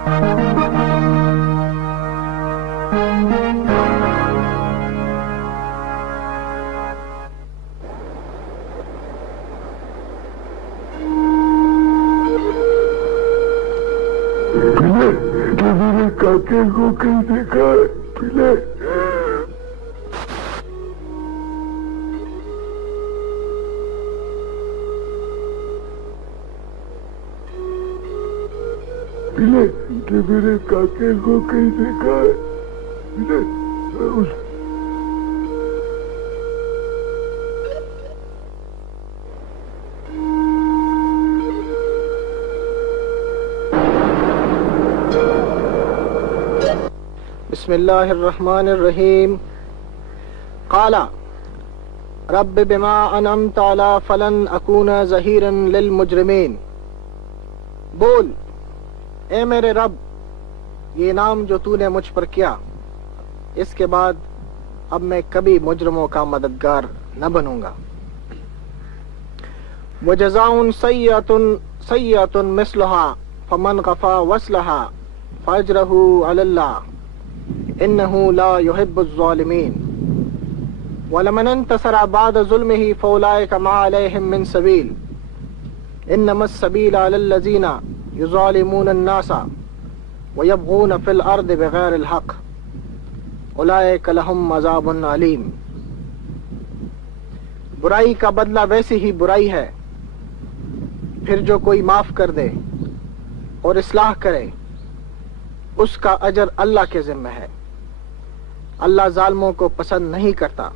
میرے کاکے کو کہیں دیکھا پلے پلے میرے کاکے کو کہیں دیکھا پلے بسم اللہ الرحمن الرحیم قال رب بما انعمت علی فلن اکون ظہیرا للمجرمین، بول اے میرے رب یہ انعام جو تو نے مجھ پر کیا، اس کے بعد اب میں کبھی مجرموں کا مددگار نہ بنوں گا۔ وجزاء سیئۃ مثلها فمن غفا وصلها فاجرہ علی اللہ انہ لا يحب الظالمین ولمن انتصر بعد ظلمہ فاولئک ما علیہم من سبیل انما السبیل علی الذین یظالمون الناس ویبغون فی الارض بغیر الحق اولئک لہم عذاب علیم۔ برائی کا بدلہ ویسی ہی برائی ہے، پھر جو کوئی معاف کر دے اور اصلاح کرے اس کا اجر اللہ کے ذمہ ہے۔ اللہ ظالموں کو پسند نہیں کرتا،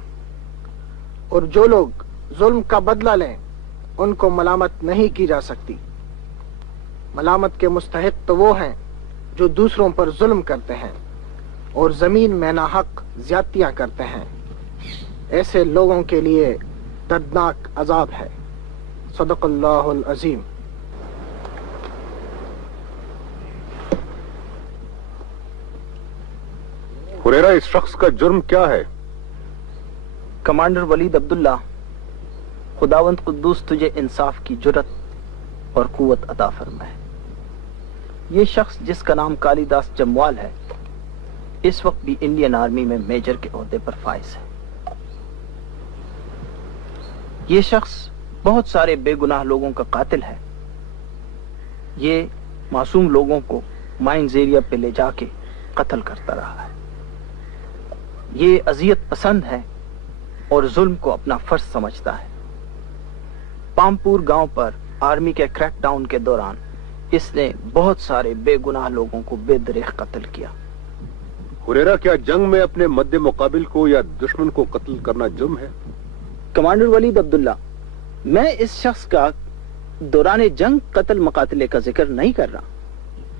اور جو لوگ ظلم کا بدلہ لیں ان کو ملامت نہیں کی جا سکتی۔ ملامت کے مستحق تو وہ ہیں جو دوسروں پر ظلم کرتے ہیں اور زمین میں ناحق زیادتیاں کرتے ہیں، ایسے لوگوں کے لیے دردناک عذاب ہے۔ صدق اللہ العظیم۔ ہریرہ اس شخص کا جرم کیا ہے؟ کمانڈر ولید عبداللہ، خداوند قدوس تجھے انصاف کی جرت اور قوت عطا فرمائے۔ یہ شخص جس کا نام کالی داس جموال ہے اس وقت بھی انڈین آرمی میں میجر کے عہدے پر فائز ہے۔ یہ شخص بہت سارے بے گناہ لوگوں کا قاتل ہے۔ یہ معصوم لوگوں کو مائنز ایریا پہ لے جا کے قتل کرتا رہا ہے۔ یہ اذیت پسند ہے اور ظلم کو اپنا فرض سمجھتا ہے۔ پامپور گاؤں پر آرمی کے کریک ڈاؤن کے دوران اس نے بہت سارے بے گناہ لوگوں کو بے دریغ قتل کیا۔ ہریرہ کیا جنگ میں اپنے مد مقابل کو یا دشمن کو قتل کرنا جرم ہے؟ کمانڈر ولید عبداللہ، میں اس شخص کا دوران جنگ قتل مقاتلے کا ذکر نہیں کر رہا۔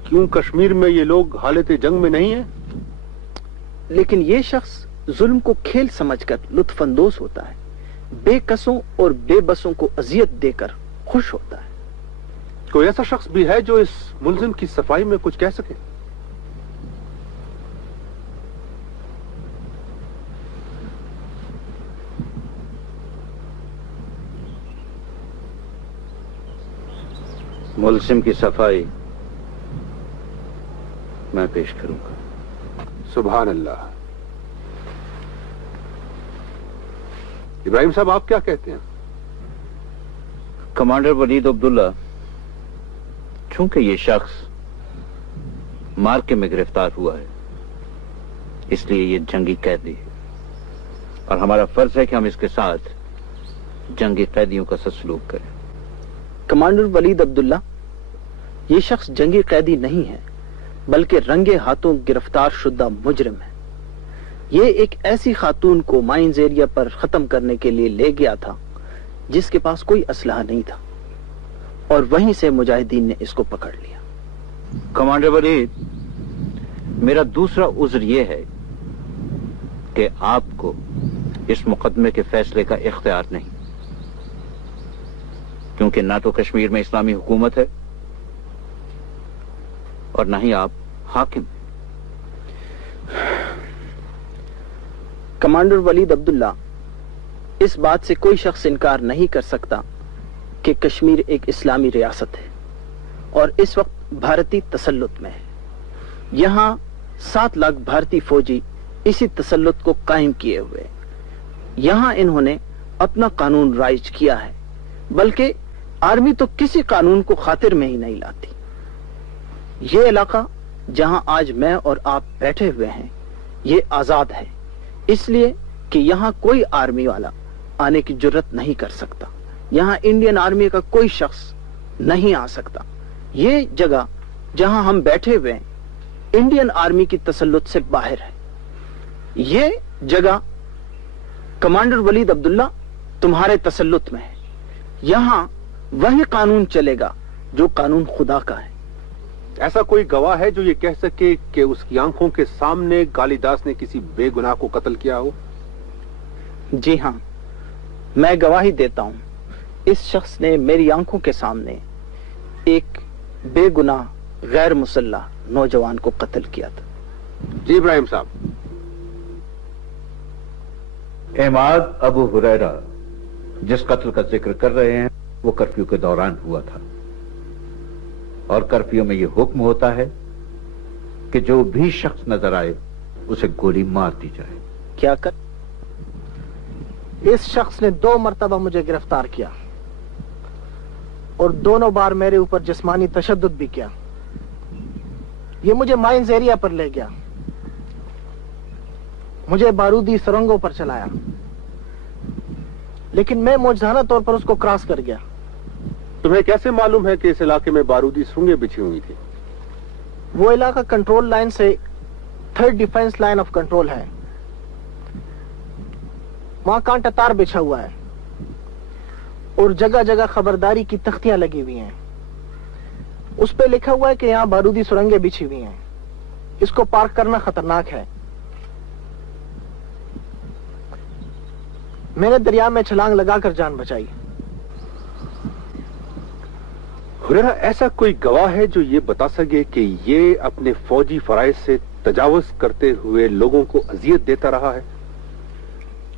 کیوں کشمیر میں یہ لوگ حالت جنگ میں نہیں ہیں؟ لیکن یہ شخص ظلم کو کھیل سمجھ کر لطف اندوز ہوتا ہے، بے کسوں اور بے بسوں کو اذیت دے کر خوش ہوتا ہے۔ کوئی ایسا شخص بھی ہے جو اس ملزم کی صفائی میں کچھ کہہ سکے؟ ملزم کی صفائی میں پیش کروں گا۔ سبحان اللہ۔ ابراہیم صاحب آپ کیا کہتے ہیں؟ کمانڈر ولید عبداللہ، چونکہ یہ شخص مارکے میں گرفتار ہوا ہے اس لیے یہ جنگی قیدی ہے، اور ہمارا فرض ہے کہ ہم اس کے ساتھ جنگی قیدیوں کا سلوک کریں۔ کمانڈر ولید عبداللہ، یہ شخص جنگی قیدی نہیں ہے بلکہ رنگے ہاتھوں گرفتار شدہ مجرم ہے۔ یہ ایک ایسی خاتون کو مائنز ایریا پر ختم کرنے کے لیے لے گیا تھا جس کے پاس کوئی اسلحہ نہیں تھا، اور وہیں سے مجاہدین نے اس کو پکڑ لیا۔ کمانڈر ولید، میرا دوسرا عذر یہ ہے کہ آپ کو اس مقدمے کے فیصلے کا اختیار نہیں، کیونکہ نہ تو کشمیر میں اسلامی حکومت ہے اور نہ ہی آپ حاکم ہیں۔ کمانڈر ولید عبداللہ، اس بات سے کوئی شخص انکار نہیں کر سکتا کہ کشمیر ایک اسلامی ریاست ہے اور اس وقت بھارتی تسلط میں ہے۔ یہاں 7 لاکھ بھارتی فوجی اسی تسلط کو قائم کیے ہوئے. یہاں انہوں نے اپنا قانون رائج کیا ہے، بلکہ آرمی تو کسی قانون کو خاطر میں ہی نہیں لاتی. یہ علاقہ جہاں آج میں اور آپ بیٹھے ہوئے ہیں یہ آزاد ہے، اس لیے کہ یہاں کوئی آرمی والا آنے کی جرت نہیں کر سکتا. یہاں انڈین آرمی کا کوئی شخص نہیں آ سکتا. یہ جگہ جہاں ہم بیٹھے ہوئے ہیں انڈین آرمی کی تسلط سے باہر ہے. یہ جگہ کمانڈر ولید عبداللہ تمہارے تسلط میں ہے. یہاں وہی قانون چلے گا جو قانون خدا کا ہے. ایسا کوئی گواہ ہے جو یہ کہہ سکے کہ اس کی آنکھوں کے سامنے کالی داس نے کسی بے گناہ کو قتل کیا ہو؟ جی ہاں، میں گواہی دیتا ہوں. اس شخص نے میری آنکھوں کے سامنے ایک بے گناہ غیر مسلح نوجوان کو قتل کیا تھا. جی ابراہیم صاحب. عماد ابو ہریرہ جس قتل کا ذکر کر رہے ہیں وہ کرفیو کے دوران ہوا تھا، اور کرفیو میں یہ حکم ہوتا ہے کہ جو بھی شخص نظر آئے اسے گولی مار دی جائے. کیا کر اس شخص نے 2 مرتبہ مجھے گرفتار کیا اور دونوں بار میرے اوپر جسمانی تشدد بھی کیا. یہ مجھے مائنز ایریا پر لے گیا، مجھے بارودی سرنگوں پر چلایا، لیکن میں معجزانہ طور پر اس کو کراس کر گیا. تمہیں کیسے معلوم ہے کہ اس علاقے میں بارودی سرنگیں بچھی ہوئی تھی؟ وہ علاقہ کنٹرول لائن سے 3rd defence line of control ہے. وہاں کانٹا تار بچھا ہوا ہے اور جگہ جگہ خبرداری کی تختیاں لگی ہوئی ہیں. اس پہ لکھا ہوا ہے کہ یہاں بارودی سرنگیں بچھی ہوئی ہیں، اس کو پار کرنا خطرناک ہے. میں نے دریا میں چھلانگ لگا کر جان بچائی. ہریرہ، ایسا کوئی گواہ ہے جو یہ بتا سکے کہ یہ اپنے فوجی فرائض سے تجاوز کرتے ہوئے لوگوں کو اذیت دیتا رہا ہے؟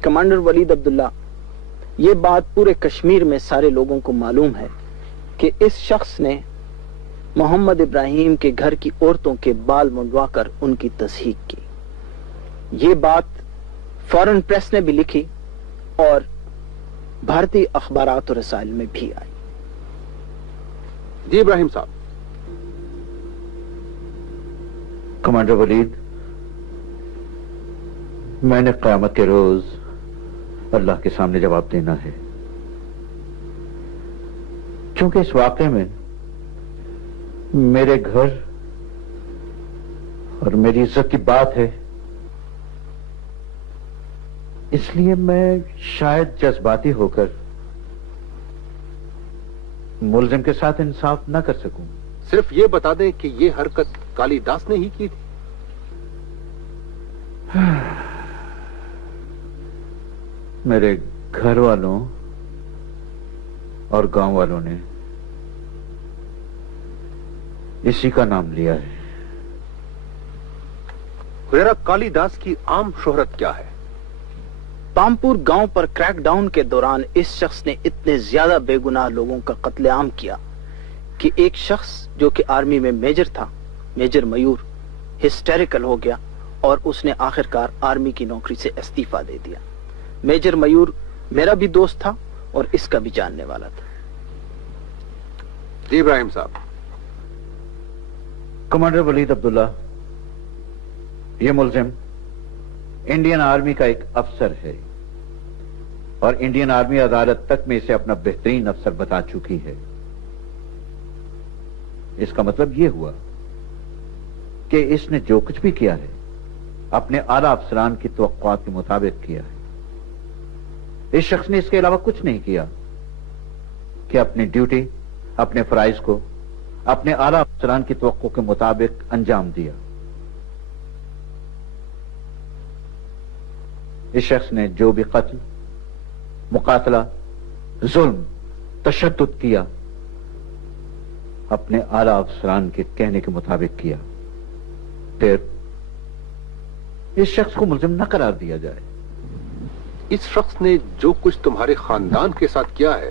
کمانڈر ولید عبداللہ، یہ بات پورے کشمیر میں سارے لوگوں کو معلوم ہے کہ اس شخص نے محمد ابراہیم کے گھر کی عورتوں کے بال منڈوا کر ان کی تصحیح کی. یہ بات فارن پریس نے بھی لکھی اور بھارتی اخبارات و رسائل میں بھی آئی. جی ابراہیم صاحب. کمانڈر ولید، میں نے قیامت کے روز اللہ کے سامنے جواب دینا ہے، کیونکہ اس واقعے میں میرے گھر اور میری عزت کی بات ہے. اس لیے میں شاید جذباتی ہو کر ملزم کے ساتھ انصاف نہ کر سکوں. صرف یہ بتا دیں کہ یہ حرکت کالی داس نے ہی کی تھی. میرے گھر والوں اور گاؤں والوں نے اسی کا نام لیا ہے. ہریرہ، کالی داس کی عام شہرت کیا ہے؟ پامپور گاؤں پر کریک ڈاؤن کے دوران اس شخص نے اتنے زیادہ بے گناہ لوگوں کا قتل عام کیا کہ ایک شخص جو کہ آرمی میں میجر تھا، میجر میور، ہسٹیریکل ہو گیا اور اس نے آخرکار آرمی کی نوکری سے استعفیٰ دے دیا. میجر میور میرا بھی دوست تھا اور اس کا بھی جاننے والا تھا. جی ابراہیم صاحب. کمانڈر ولید عبداللہ، یہ ملزم انڈین آرمی کا ایک افسر ہے اور انڈین آرمی عدالت تک میں اسے اپنا بہترین افسر بتا چکی ہے. اس کا مطلب یہ ہوا کہ اس نے جو کچھ بھی کیا ہے اپنے اعلی افسران کی توقعات کے مطابق کیا ہے. اس شخص نے اس کے علاوہ کچھ نہیں کیا کہ اپنی ڈیوٹی، اپنے فرائض کو اپنے اعلی افسران کی توقع کے مطابق انجام دیا. اس شخص نے جو بھی قتل، مقاتلہ، ظلم، تشدد کیا اپنے اعلی افسران کے کہنے کے مطابق کیا. پھر اس شخص کو ملزم نہ قرار دیا جائے. اس شخص نے جو کچھ تمہارے خاندان کے ساتھ کیا ہے،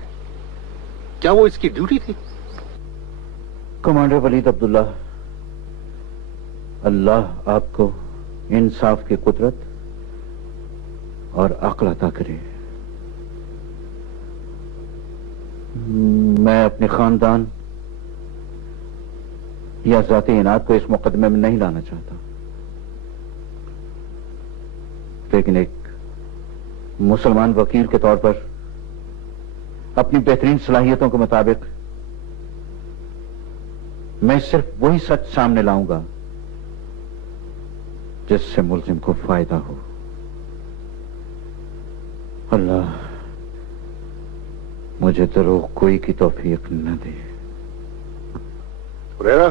کیا وہ اس کی ڈیوٹی تھی؟ کمانڈر ولید عبداللہ، اللہ آپ کو انصاف کی قدرت اور عقل عطا کرے. میں اپنے خاندان یا ذاتی عناد کو اس مقدمے میں نہیں لانا چاہتا، لیکن ایک مسلمان وکیل کے طور پر اپنی بہترین صلاحیتوں کے مطابق میں صرف وہی سچ سامنے لاؤں گا جس سے ملزم کو فائدہ ہو. اللہ مجھے دروغ کوئی کی توفیق نہ دے. ہریرہ،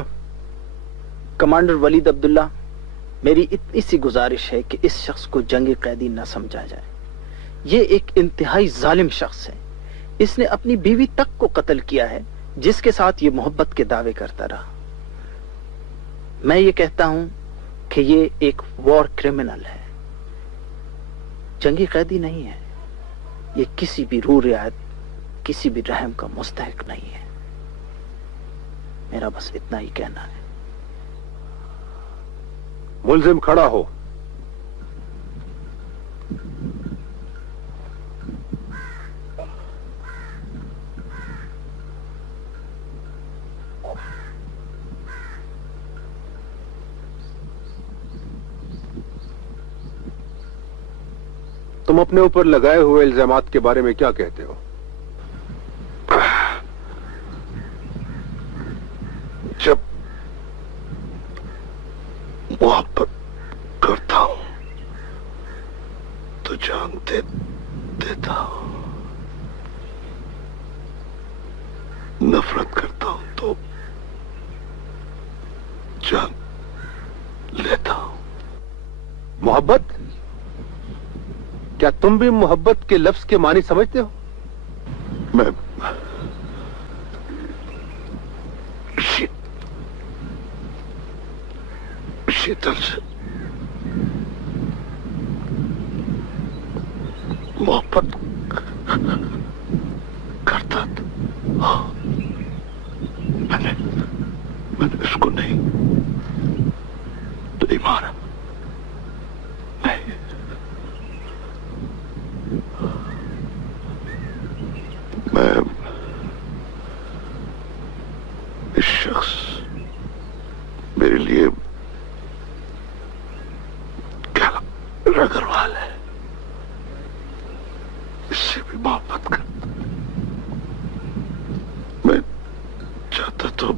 کمانڈر ولید عبداللہ، میری اتنی سی گزارش ہے کہ اس شخص کو جنگی قیدی نہ سمجھا جائے. یہ ایک انتہائی ظالم شخص ہے. اس نے اپنی بیوی تک کو قتل کیا ہے جس کے ساتھ یہ محبت کے دعوے کرتا رہا. میں یہ کہتا ہوں کہ یہ ایک وار کرمنل ہے، جنگی قیدی نہیں ہے. یہ کسی بھی روح رعایت، کسی بھی رحم کا مستحق نہیں ہے. میرا بس اتنا ہی کہنا ہے. ملزم کھڑا ہو. تم اپنے اوپر لگائے ہوئے الزامات کے بارے میں کیا کہتے ہو؟ جب محبت کرتا ہوں تو جان دیتا ہوں، نفرت کرتا ہوں تو جان لیتا ہوں. محبت؟ کیا تم بھی محبت کے لفظ کے معنی سمجھتے ہو؟ میں شیطان سے محبت کرتا تھا. میں نے اس کو نہیں مارا. میں اس شخص میرے لیے کیا رگروال ہے، اس سے بھی محبت کرتا. میں چاہتا تو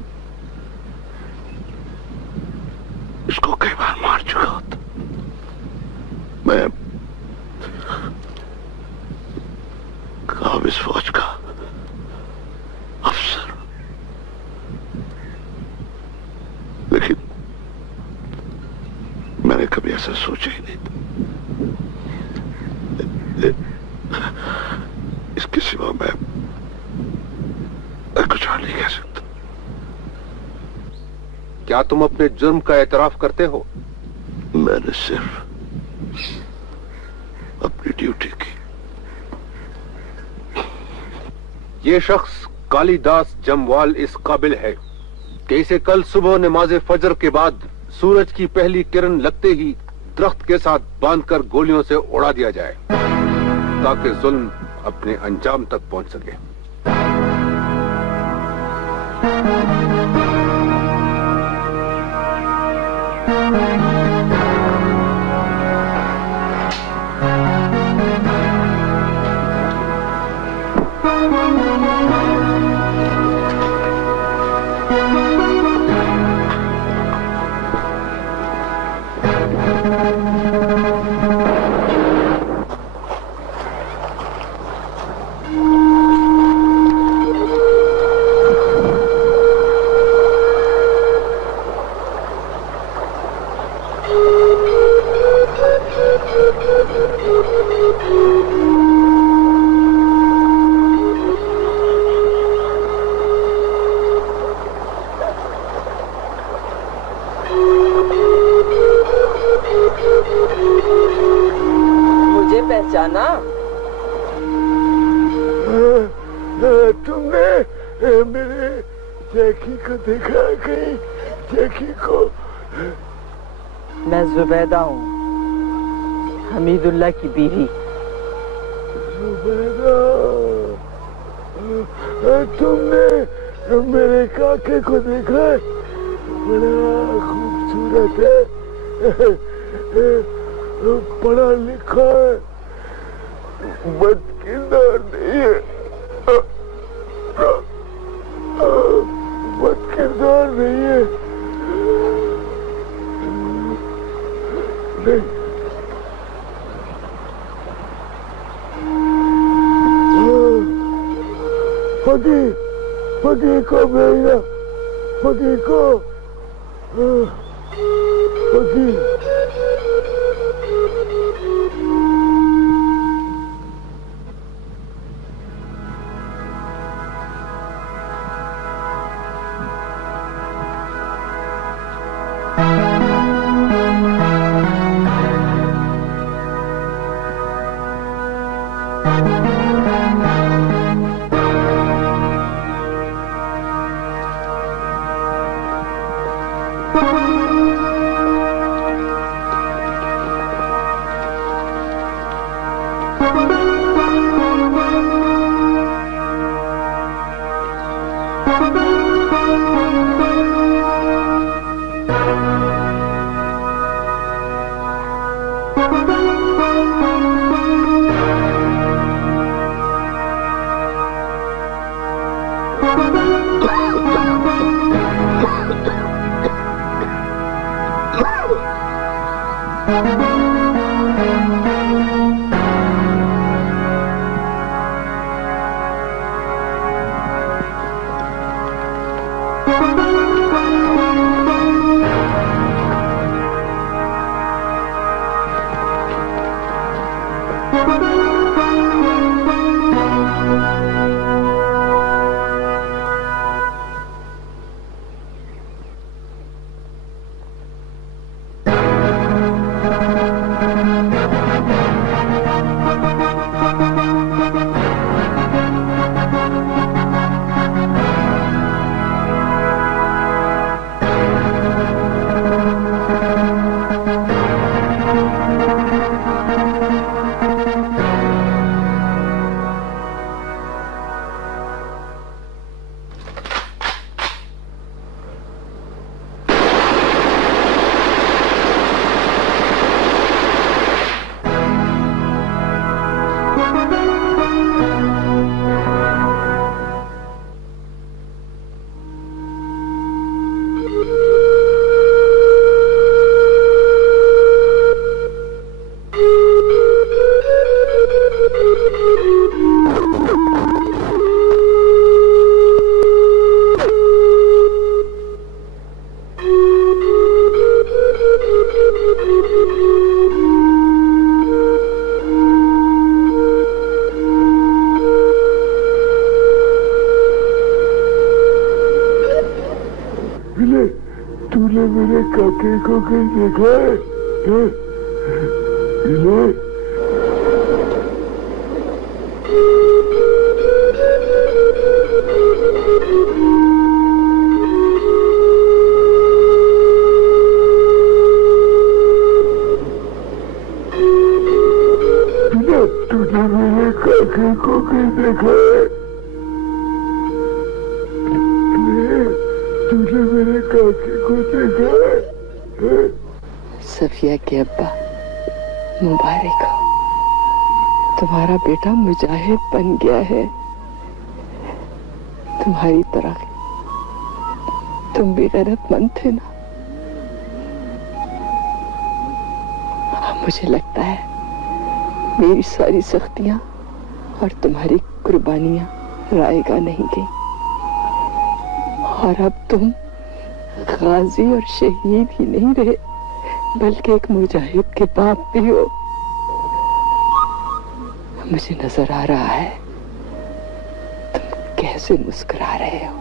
اس کو کئی بار مار چکا ہوتا. میں قابض فوج کا افسر، لیکن میں نے کبھی ایسا سوچا ہی نہیں تھا. اس کے سوا میں کچھ اور نہیں کہہ سکتا. کیا تم اپنے جرم کا اعتراف کرتے ہو؟ میں نے صرف اپنی ڈیوٹی کی. یہ شخص کالی داس جموال اس قابل ہے کہ اسے کل صبح نماز فجر کے بعد سورج کی پہلی کرن لگتے ہی درخت کے ساتھ باندھ کر گولیوں سے اڑا دیا جائے تاکہ ظلم اپنے انجام تک پہنچ سکے. مجھے پہچانا؟ تم نے میرے جیکی کو دیکھا؟ کہیں جیکی کو میں زبیدہ ہوں، حمید اللہ کی بیوی۔ زبیدہ، تم نے میرے کاکے کو دیکھا ہے؟ بڑا خوبصورت ہے، پڑھا لکھا ہے، بد کردار نہیں ہے، بد کردار نہیں ہے، نہیں۔ فقیر کو بھیجنا، فقیر کو، فقیر۔ میرے کاکے کو کہیں دیکھا ہے؟ تو نے میرے کاکے کو کہیں دیکھا ہے؟ میرے کاکے کو دیکھا ہے؟ صفیہ کے ابا مبارک ہو، تمہارا بیٹا مجاہد بن گیا ہے، تمہاری طرح تم بھی غیرت مند تھے نا۔ مجھے لگتا ہے میری ساری سختیاں اور تمہاری قربانیاں رائے گاہ نہیں گئی، اور اب تم غازی اور شہید ہی نہیں رہے بلکہ ایک مجاہد کے باپ بھی ہو۔ مجھے نظر آ رہا ہے تم کیسے مسکرا رہے ہو،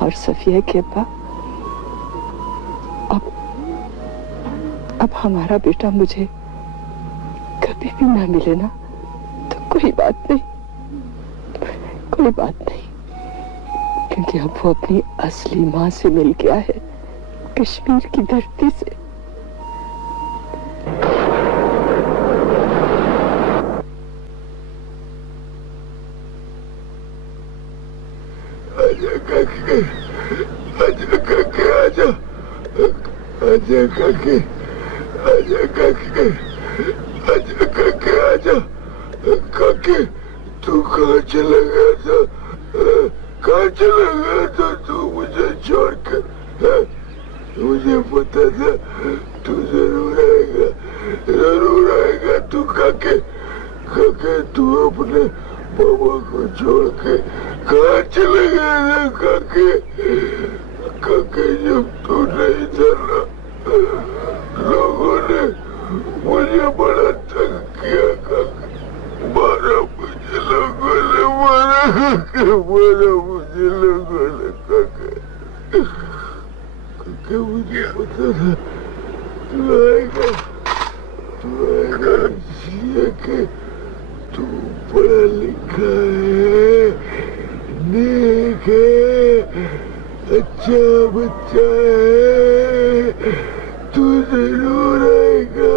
اور صفیہ کے ابا اب ہمارا بیٹا مجھے کبھی بھی نہ ملے نا تو کوئی بات نہیں، کوئی بات نہیں، کیونکہ اب وہ اپنی اصلی ماں سے مل گیا ہے، کشمیر کی دھرتی سے۔ آجا کاکے، آجا کاکے، آجا، آجا کاکے، آجا کاکے، آجا کاکے، آجا کاکے، تو کہاں چلا گیا تھا؟ کہاں چلا گیا تھا تو مجھے چھوڑ کے؟ مجھے پتا تھا تو ضرور آئے گا، ضرور آئے گا تو کاکے، کاکے تو اپنے بابا کو چھوڑ کے کہاں چلے گیا تھا کاکے؟ کاکے جب تو نہیں تھا نا، لوگوں نے مجھے بڑا تنگ کیا کاکے، مارا مجھے لوگوں نے، مارا کاکے، مارا مجھے لوگوں نے کاکے، کاکے مجھے پتا تھا تو آئے گا، تو آئے گا اس لیے کہ تو پڑھا لکھا ہے، نیک ہے، اچھا بچہ ہے، تو ضرور آئے گا،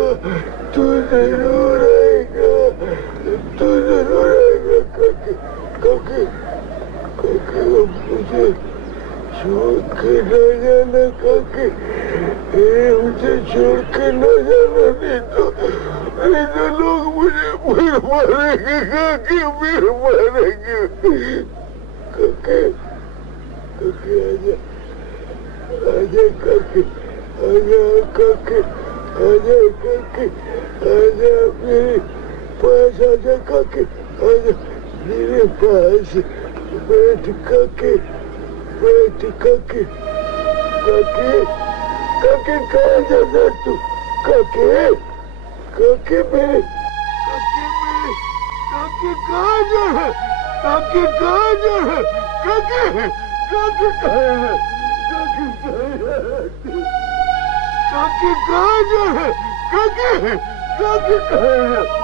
تو ضرور آئے گا، تو ضرور آئے گا کاکے، کاکے، کاکے اب مجھے چھوڑ کے نہ جانا کاکے، مجھے چھوڑ کے نہ جانا، نہیں تو لوگ مجھے پھر ماریں گے کاکے، پھر ماریں گے کاکے، کاکے آجا، آجا کاکے، آجا کاکے، آجا کاکے، آجا میرے پاس، آجا کاکے، آجا میرے پاس، بیٹھ کاکے، بیٹھ کاکے، کاکے، کاکے کہاں جانا تو؟ کاکے، کاکے میرے، کاکے میرے، کاکے کہاں جا ہے؟ کاکے کہاں جا ہے؟ کاکے، کاکے کہاں ہے؟ کاکے کہاں ہے؟ کاکے کہاں جا ہے؟ کاکے، کاکے کہاں ہے؟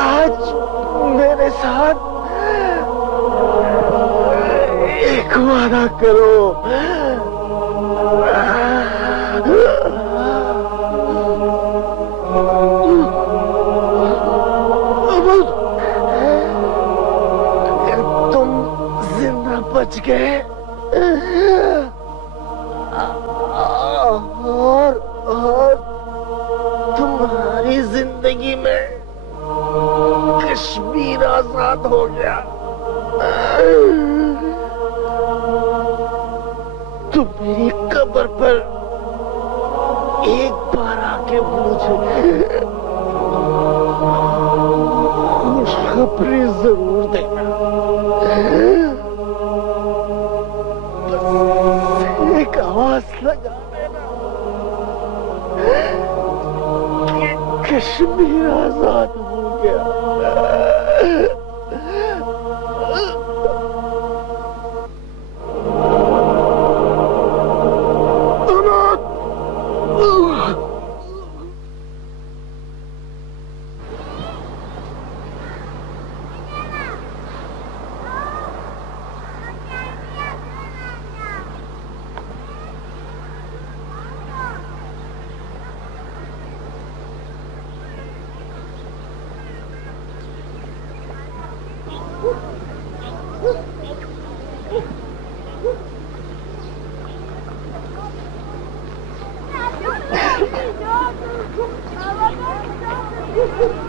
آج میرے ساتھ ایک وعدہ کرو. اگر تم زندہ بچ گئے اور تمہاری زندگی میں کشمیر آزاد ہو گیا تو میری قبر پر ایک بار آ کے مجھے خوشخبری ضرور دینا. بس ایک آواز لگا دینا کہ کشمیر آزاد ہو گیا. Thank you.